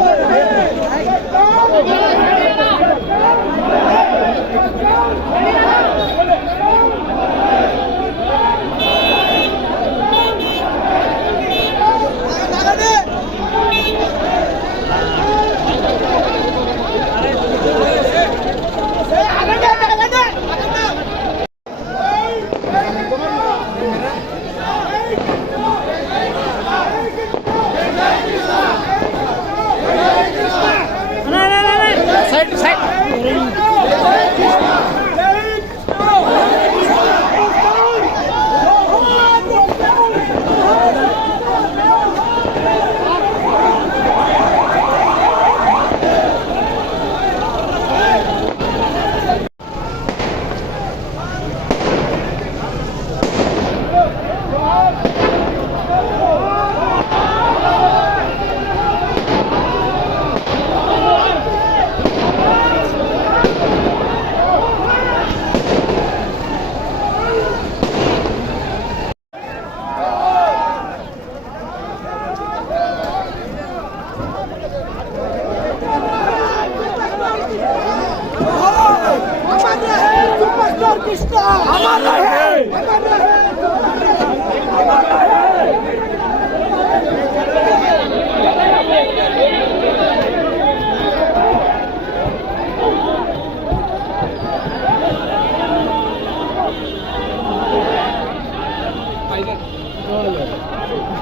Yeah. Krishna আমার রহে। আমার রহে। আমার রহে। Thank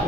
you.